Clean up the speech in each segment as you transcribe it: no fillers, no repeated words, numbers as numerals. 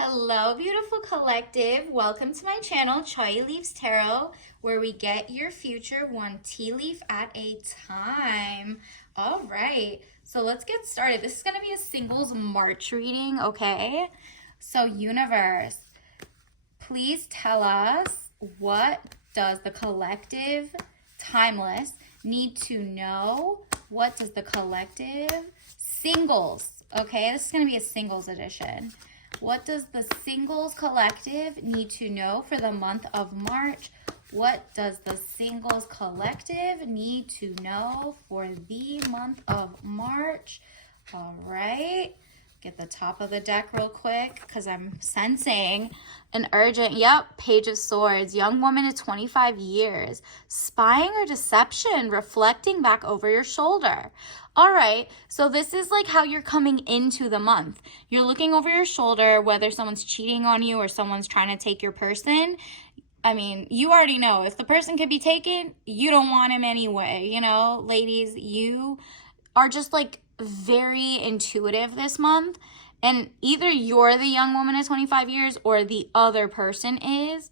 Hello, beautiful collective. Welcome to my channel, Chai Leaves Tarot, where we get your future one tea leaf at a time. All right, so let's get started. This is going to be a singles March reading, okay? So, universe, please tell us, what does the collective timeless need to know? What does the collective singles, okay? This is going to be a singles edition. What does the singles collective need to know for the month of March? What does the singles collective need to know for the month of March? All right. Get the top of the deck real quick because I'm sensing an urgent, Page of Swords. Young woman at 25 years. Spying or deception, reflecting back over your shoulder. All right, so this is like how you're coming into the month. You're looking over your shoulder, whether someone's cheating on you or someone's trying to take your person. I mean, you already know if the person could be taken, you don't want him anyway. You know, ladies, you are just like very intuitive this month. And either you're the young woman at 25 years or the other person is.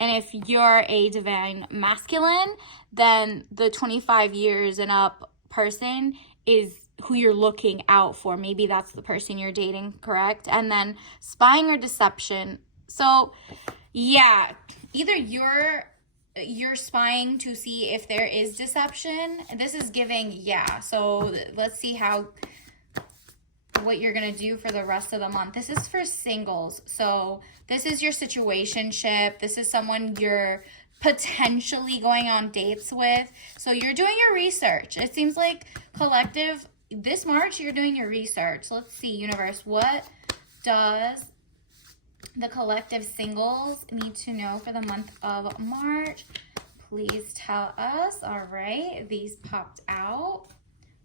And if you're a divine masculine, then the 25 years and up person is who you're looking out for. Maybe that's the person you're dating, correct? And then spying or deception. So, yeah, either you're spying to see if there is deception. This is giving, so let's see what you're going to do for the rest of the month. This is for singles. So this is your situationship. This is someone you're potentially going on dates with. So you're doing your research. It seems like collective, this March, you're doing your research. So let's see, universe, what does the collective singles need to know for the month of March? Please tell us. All right, these popped out.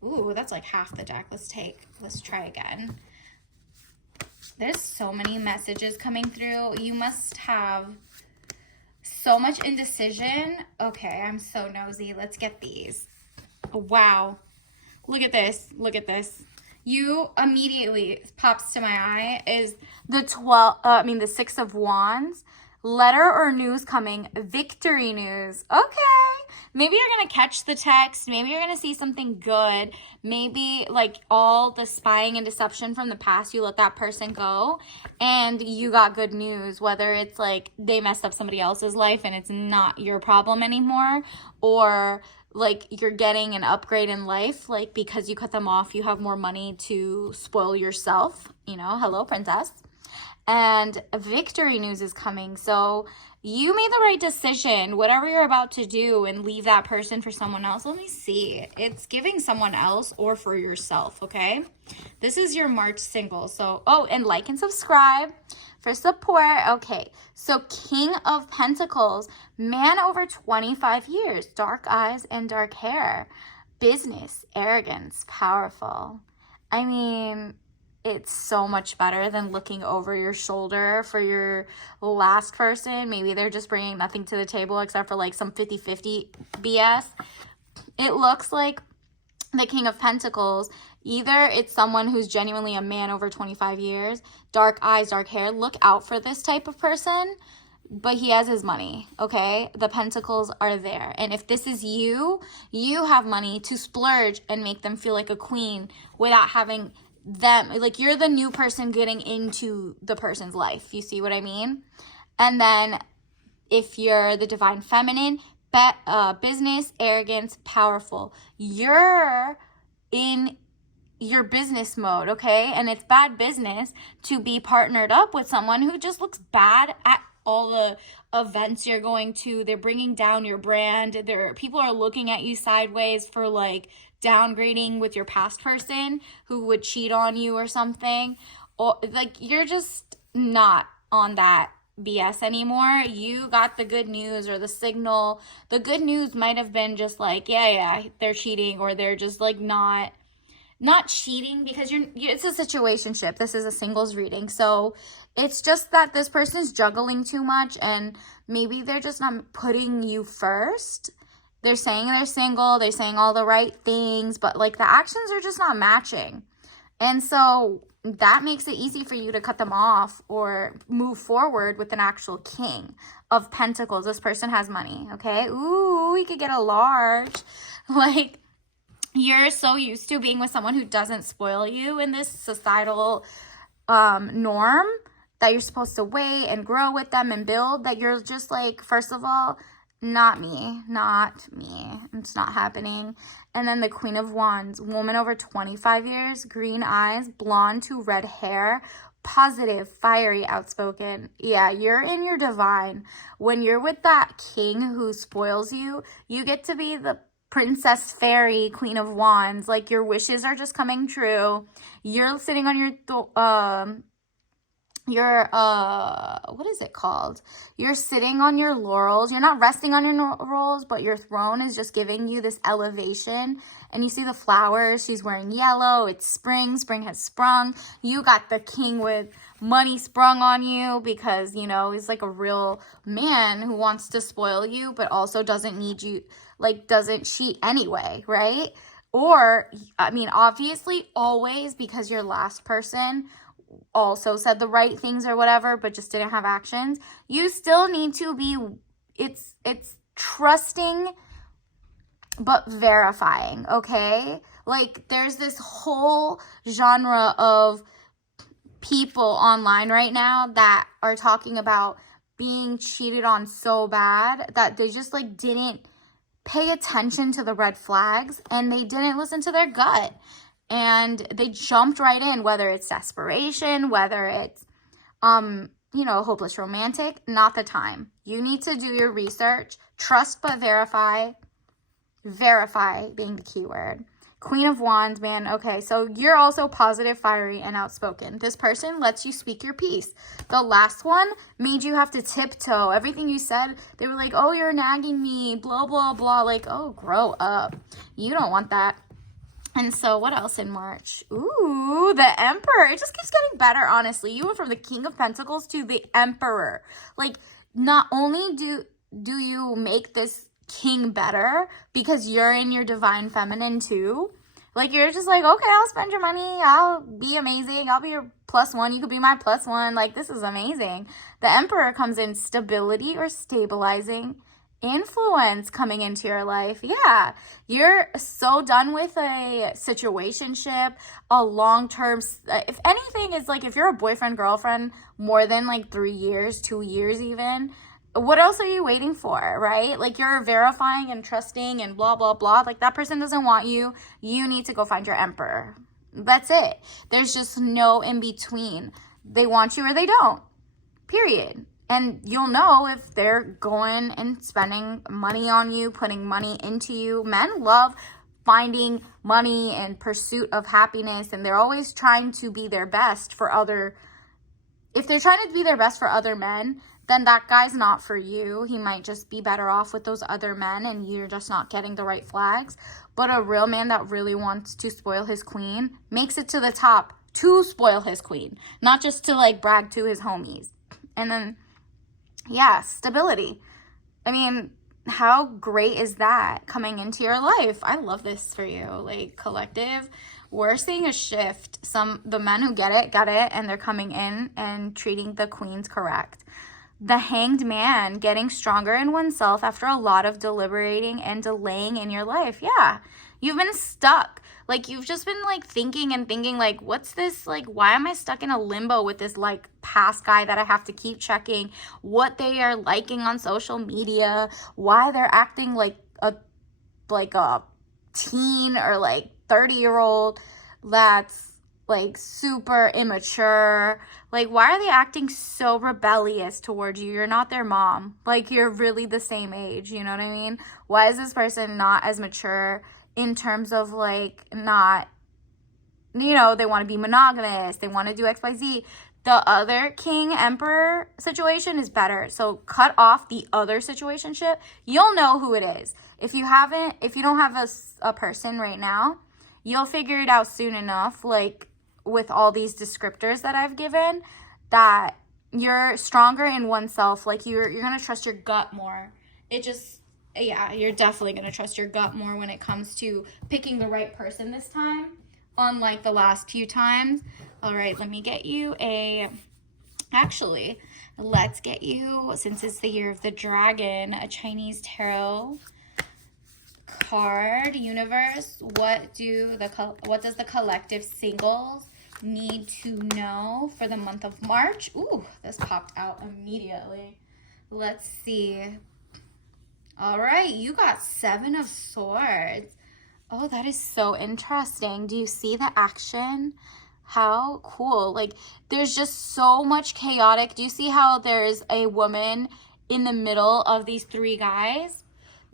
Ooh, that's like half the deck. Let's try again. There's so many messages coming through. You must have so much indecision. Okay, I'm so nosy. Let's get these. Wow. Look at this. Look at this. You immediately pops to my eye is the 6 of Wands. Letter or news coming. Victory news. Okay. Maybe you're going to catch the text. Maybe you're going to see something good. Maybe like all the spying and deception from the past, you let that person go and you got good news, whether it's like they messed up somebody else's life and it's not your problem anymore, or like you're getting an upgrade in life, like because you cut them off, you have more money to spoil yourself, hello, princess. And victory news is coming. So you made the right decision, whatever you're about to do, and leave that person for someone else. Let me see. It's giving someone else or for yourself, okay? This is your March single. So, and like and subscribe for support. Okay, so King of Pentacles, man over 25 years, dark eyes and dark hair, business, arrogance, powerful. I mean, it's so much better than looking over your shoulder for your last person. Maybe they're just bringing nothing to the table except for like some 50-50 BS. It looks like the King of Pentacles, either it's someone who's genuinely a man over 25 years, dark eyes, dark hair. Look out for this type of person, but he has his money, okay? The pentacles are there. And if this is you, you have money to splurge and make them feel like a queen without having them, like you're the new person getting into the person's life. You see what I mean? And then if you're the divine feminine, business, arrogance, powerful. You're in your business mode, okay? And it's bad business to be partnered up with someone who just looks bad at all the events you're going to. They're bringing down your brand. People are looking at you sideways for like downgrading with your past person who would cheat on you or something. Or like you're just not on that BS anymore. You got the good news or the signal. The good news might have been just like, they're cheating, or they're just like not cheating, because it's a situationship. This is a singles reading. So it's just that this person's juggling too much and maybe they're just not putting you first. They're saying they're single, they're saying all the right things, but like the actions are just not matching. And so that makes it easy for you to cut them off or move forward with an actual king of pentacles. This person has money, okay? Ooh, we could get a large. Like, you're so used to being with someone who doesn't spoil you in this societal norm that you're supposed to wait and grow with them and build, that you're just like, first of all, not me. It's not happening. And then the Queen of Wands, woman over 25 years, green eyes, blonde to red hair, positive, fiery, outspoken. Yeah, you're in your divine. When you're with that king who spoils you, you get to be the princess fairy, Queen of Wands. Like, your wishes are just coming true. You're sitting on your what is it called? You're sitting on your laurels. You're not resting on your laurels, but your throne is just giving you this elevation. And you see the flowers. She's wearing yellow. It's spring. Spring has sprung. You got the king with money sprung on you because, you know, he's like a real man who wants to spoil you, but also doesn't need you, like, doesn't cheat anyway, right? Or, I mean, obviously, always, because your last person also said the right things or whatever, but just didn't have actions, you still need to be, it's trusting but verifying, okay? Like, there's this whole genre of people online right now that are talking about being cheated on so bad that they just, like, didn't pay attention to the red flags and they didn't listen to their gut. And they jumped right in, whether it's desperation, whether it's, you know, hopeless romantic. Not the time. You need to do your research. Trust but verify. Verify being the key word. Queen of Wands, man. Okay, so you're also positive, fiery, and outspoken. This person lets you speak your piece. The last one made you have to tiptoe. Everything you said, they were like, oh, you're nagging me, blah, blah, blah. Like, oh, grow up. You don't want that. And so what else in March? Ooh, the Emperor. It just keeps getting better, honestly. You went from the King of Pentacles to the Emperor. Like, not only do you make this king better because you're in your divine feminine too. Like, you're just like, okay, I'll spend your money. I'll be amazing. I'll be your +1. You could be my +1. Like, this is amazing. The Emperor comes in stability or stabilizing influence coming into your life. Yeah, you're so done with a situationship, a long-term, if anything, is like, if you're a boyfriend, girlfriend, more than like 3 years, 2 years even, what else are you waiting for, right? Like, you're verifying and trusting and blah, blah, blah. Like, that person doesn't want you. You need to go find your Emperor. That's it. There's just no in between. They want you or they don't, period. And you'll know if they're going and spending money on you, putting money into you. Men love finding money in pursuit of happiness, and they're always trying to be their best for other. If they're trying to be their best for other men, then that guy's not for you. He might just be better off with those other men, and you're just not getting the right flags. But a real man that really wants to spoil his queen makes it to the top to spoil his queen, not just to, like, brag to his homies. And then, yeah, stability. I mean, how great is that coming into your life? I love this for you. Like, collective, we're seeing a shift. The men who get it, and they're coming in and treating the queens correct. The Hanged Man, getting stronger in oneself after a lot of deliberating and delaying in your life. Yeah, you've been stuck. Like, you've just been, like, thinking, like, what's this? Like, why am I stuck in a limbo with this, like, past guy that I have to keep checking what they are liking on social media, why they're acting like a teen or, like, 30-year-old that's, like, super immature. Like, why are they acting so rebellious towards you? You're not their mom. Like, you're really the same age, you know what I mean? Why is this person not as mature in terms of, like, not, you know, they want to be monogamous, they want to do XYZ. The other king emperor situation is better. So cut off the other situationship. You'll know who it is. If you don't have a person right now, you'll figure it out soon enough, like, with all these descriptors that I've given, that you're stronger in oneself. Like, you're going to trust your gut more. Yeah, you're definitely going to trust your gut more when it comes to picking the right person this time, unlike the last few times. All right, let me get you actually, let's get you, since it's the year of the dragon, a Chinese tarot card. Universe, what does the collective singles need to know for the month of March? Ooh, this popped out immediately. Let's see. All right, you got 7 of Swords. Oh, that is so interesting. Do you see the action? How cool. Like, there's just so much chaotic. Do you see how there's a woman in the middle of these 3 guys?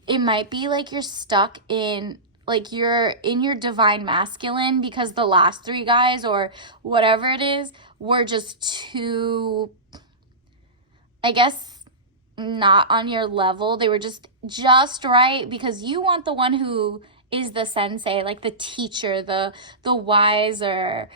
It might be like you're stuck in, like you're in your divine masculine because the last 3 guys or whatever it is were just too, I guess, not on your level. They were just right, because you want the one who is the sensei, like the teacher, the wiser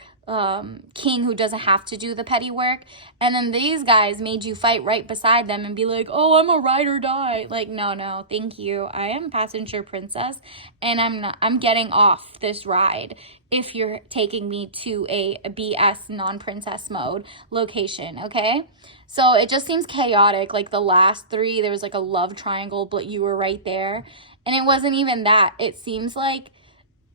king who doesn't have to do the petty work. And then these guys made you fight right beside them and be like, oh, I'm a ride or die. Like, no, thank you. I am passenger princess, and I'm getting off this ride if you're taking me to a BS non-princess mode location, okay? So it just seems chaotic. Like the last 3, there was like a love triangle, but you were right there. And it wasn't even that. It seems like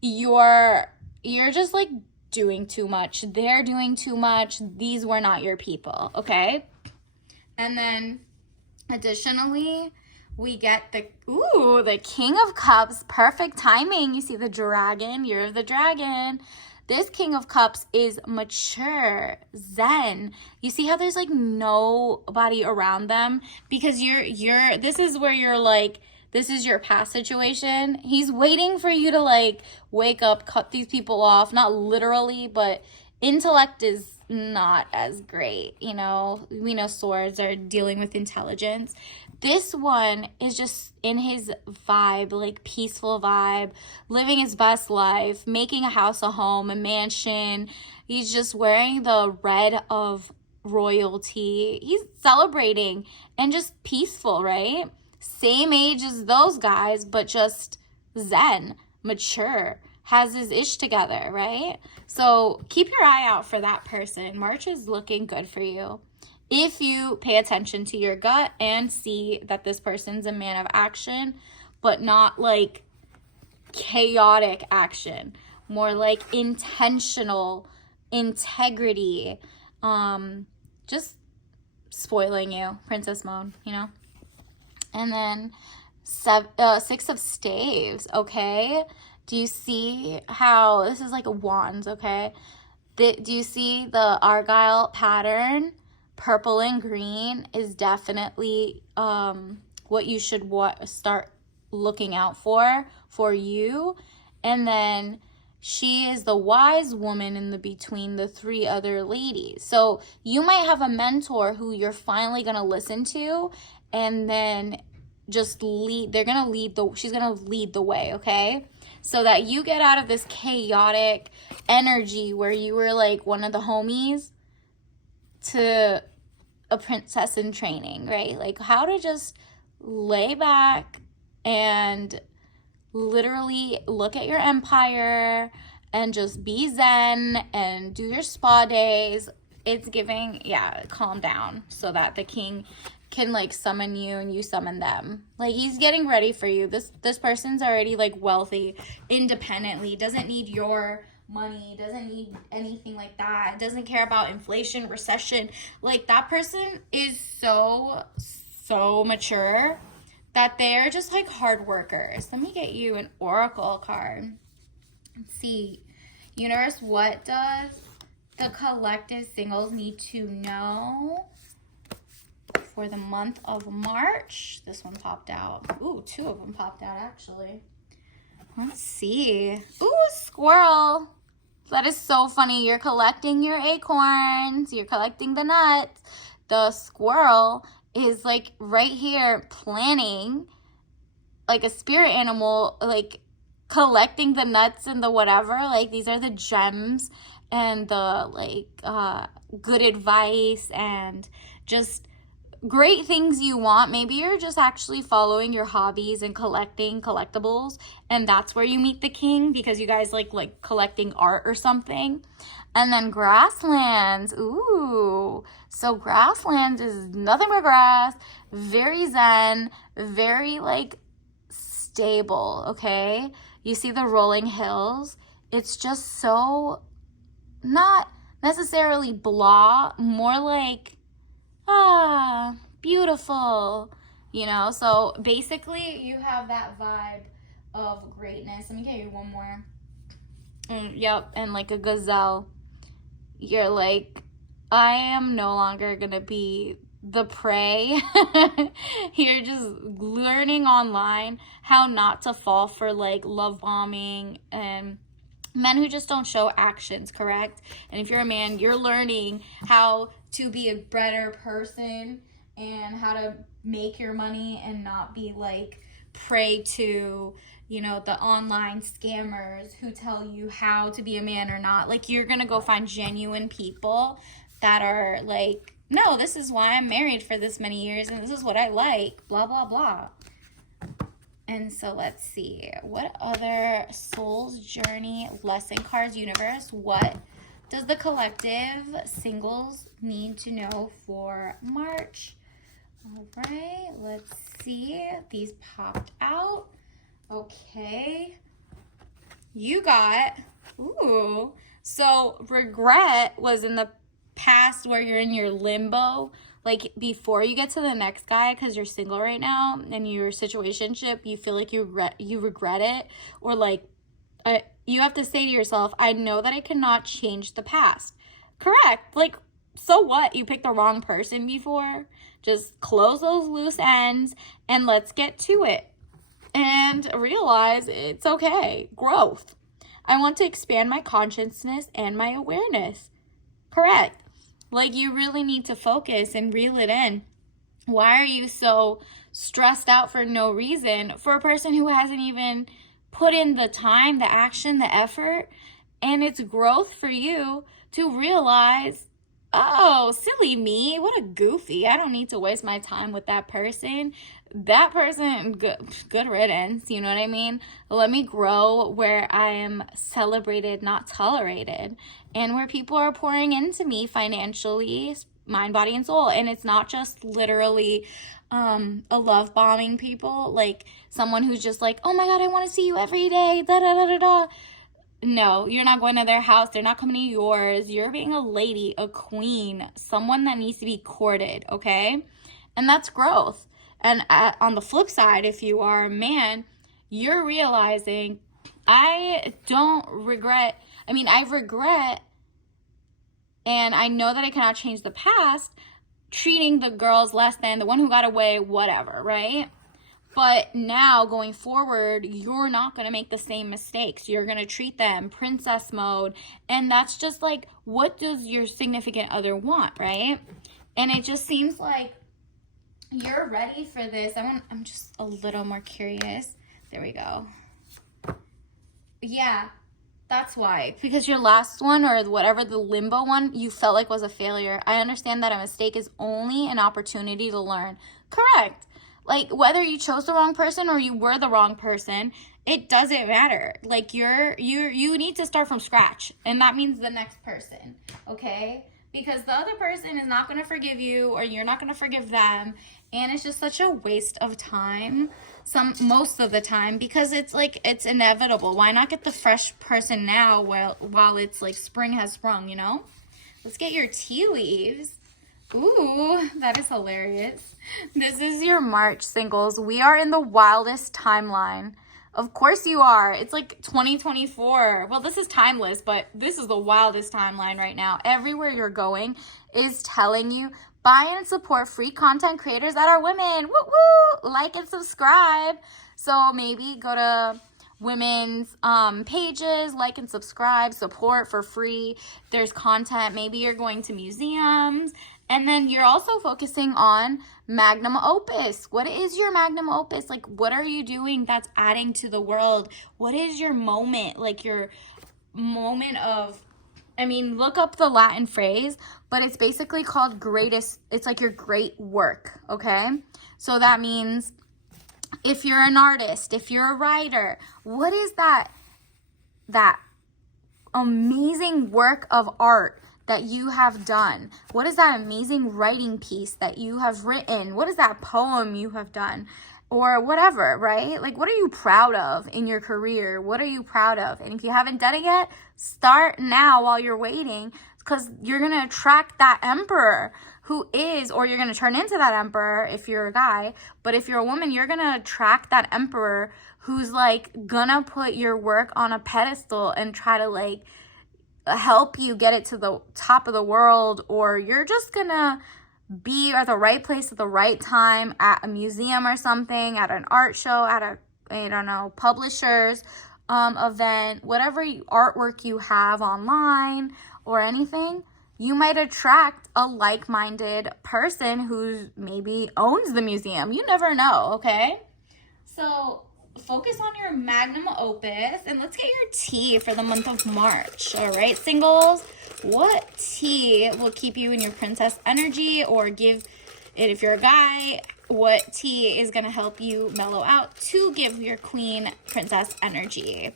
you're just like doing too much. They're doing too much. These were not your people, okay? And then additionally, we get the King of Cups. Perfect timing. You see the dragon, year of the dragon. This King of Cups is mature, zen. You see how there's like nobody around them? Because this is where you're like, this is your past situation. He's waiting for you to like wake up, cut these people off. Not literally, but intellect is not as great. You know, we know swords are dealing with intelligence. This one is just in his vibe, like peaceful vibe, living his best life, making a house a home, a mansion. He's just wearing the red of royalty. He's celebrating and just peaceful, right? Same age as those guys, but just zen, mature, has his ish together, right? So keep your eye out for that person. March is looking good for you if you pay attention to your gut and see that this person's a man of action, but not like chaotic action, more like intentional integrity, just spoiling you, princess mode, you know? And then 6 of staves, okay? Do you see how this is like a wands, okay? Do you see the Argyle pattern? Purple and green is definitely what you should start looking out for you. And then she is the wise woman in between the 3 other ladies. So you might have a mentor who you're finally going to listen to, and then just lead. She's going to lead the way, okay? So that you get out of this chaotic energy where you were like one of the homies to a princess in training, right? Like how to just lay back and literally look at your empire and just be zen and do your spa days. It's giving, calm down so that the king can like summon you and you summon them. Like he's getting ready for you. This person's already like wealthy independently, doesn't need your money, doesn't need anything like that, doesn't care about inflation, recession. Like that person is so mature that they're just like hard workers. Let me get you an oracle card. Let's see. Universe, what does the collective singles need to know for the month of March? This one popped out. Ooh, 2 of them popped out actually. Let's see. Ooh, a squirrel. That is so funny. You're collecting your acorns. You're collecting the nuts. The squirrel is like right here planning, like a spirit animal, like collecting the nuts and the whatever. Like these are the gems and the like good advice and just great things you want. Maybe you're just actually following your hobbies and collecting collectibles, and that's where you meet the king, because you guys like collecting art or something. And then grasslands. Ooh. So grasslands is nothing but grass, very zen, very like stable, okay? You see the rolling hills? It's just so not necessarily blah, more like beautiful, you know? So basically you have that vibe of greatness. Let me get you one more. Yep, and like a gazelle. You're like, I am no longer gonna be the prey. You're just learning online how not to fall for like love bombing and men who just don't show actions, correct? And if you're a man, you're learning how to be a better person and how to make your money and not be like prey to, you know, the online scammers who tell you how to be a man or not. Like, you're gonna go find genuine people that are like, no, this is why I'm married for this many years and this is what I like, blah, blah, blah. And so let's see, what other Soul's Journey lesson cards universe, what does the collective singles need to know for March? All right, let's see, these popped out. Okay, you got, ooh, so regret was in the past where you're in your limbo, like before you get to the next guy, because you're single right now and your situationship, you feel like you regret it, or like you have to say to yourself, I know that I cannot change the past. Correct. Like, so what? You picked the wrong person before. Just close those loose ends and let's get to it and realize it's okay. Growth. I want to expand my consciousness and my awareness. Correct. Like, you really need to focus and reel it in. Why are you so stressed out for no reason for a person who hasn't even put in the time, the action, the effort? And it's growth for you to realize, oh, silly me, what a goofy. I don't need to waste my time with that person. That person, good riddance, you know what I mean? Let me grow where I am celebrated, not tolerated, and where people are pouring into me financially, mind, body, and soul. And it's not just literally a love bombing people, like someone who's just like, oh my God, I want to see you every day, da da da da da. No, you're not going to their house. They're not coming to yours. You're being a lady, a queen, someone that needs to be courted, okay? And that's growth. And on the flip side, if you are a man, you're realizing, I regret, and I know that I cannot change the past, treating the girls less than, the one who got away, whatever, right? But now going forward, you're not going to make the same mistakes. You're going to treat them princess mode. And that's just like, what does your significant other want, right? And it just seems like you're ready for this. I'm just a little more curious. There we go. Yeah, that's why. Because your last one, or whatever, the limbo one, you felt like was a failure. I understand that a mistake is only an opportunity to learn. Correct. Like, whether you chose the wrong person or you were the wrong person, it doesn't matter. Like, you need to start from scratch. And that means the next person, okay? Because the other person is not going to forgive you, or you're not going to forgive them. And it's just such a waste of time, most of the time, because it's like, it's inevitable. Why not get the fresh person now while it's like spring has sprung, you know? Let's get your tea leaves. Ooh, that is hilarious. This is your March singles. We are in the wildest timeline. Of course you are. It's like 2024. Well, this is timeless, but this is the wildest timeline right now. Everywhere you're going is telling you, buy and support free content creators that are women. Woo woo! Like and subscribe. So maybe go to women's pages, like and subscribe, support for free. There's content. Maybe you're going to museums. And then you're also focusing on magnum opus. What is your magnum opus? Like, what are you doing that's adding to the world? What is your moment? Like, your moment of, look up the Latin phrase, but it's basically called greatest. It's like your great work, okay? So that means if you're an artist, if you're a writer, what is that amazing work of art that you have done? What is that amazing writing piece that you have written? What is that poem you have done? Or whatever, right? Like, what are you proud of in your career? What are you proud of? And if you haven't done it yet, start now while you're waiting, because you're going to attract that emperor who is, or you're going to turn into that emperor if you're a guy. But if you're a woman, you're going to attract that emperor who's like gonna put your work on a pedestal and try to like help you get it to the top of the world, or you're just gonna be at the right place at the right time at a museum or something, at an art show, at a, I don't know, publisher's event, whatever artwork you have online or anything, you might attract a like-minded person who maybe owns the museum. You never know, okay? So focus on your magnum opus, and let's get your tea for the month of March. All right, singles, what tea will keep you in your princess energy, or give it, if you're a guy, what tea is going to help you mellow out to give your queen princess energy?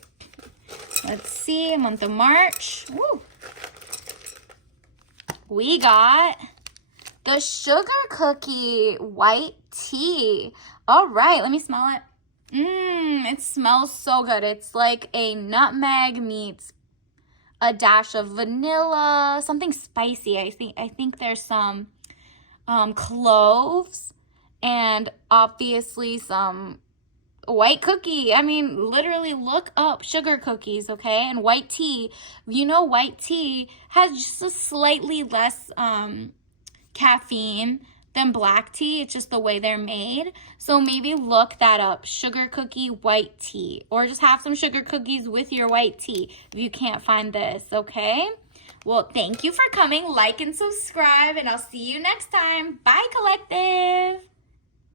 Let's see, month of March. Woo. We got the sugar cookie white tea. All right, let me smell it. It smells so good. It's like a nutmeg meets a dash of vanilla, something spicy. I think there's some cloves and obviously some white cookie. I mean, literally look up sugar cookies, okay? And white tea. You know, white tea has just a slightly less caffeine than black tea. It's just the way they're made. So maybe look that up, sugar cookie white tea, or just have some sugar cookies with your white tea if you can't find this, okay? Well, thank you for coming. Like and subscribe, and I'll see you next time. Bye, Collective.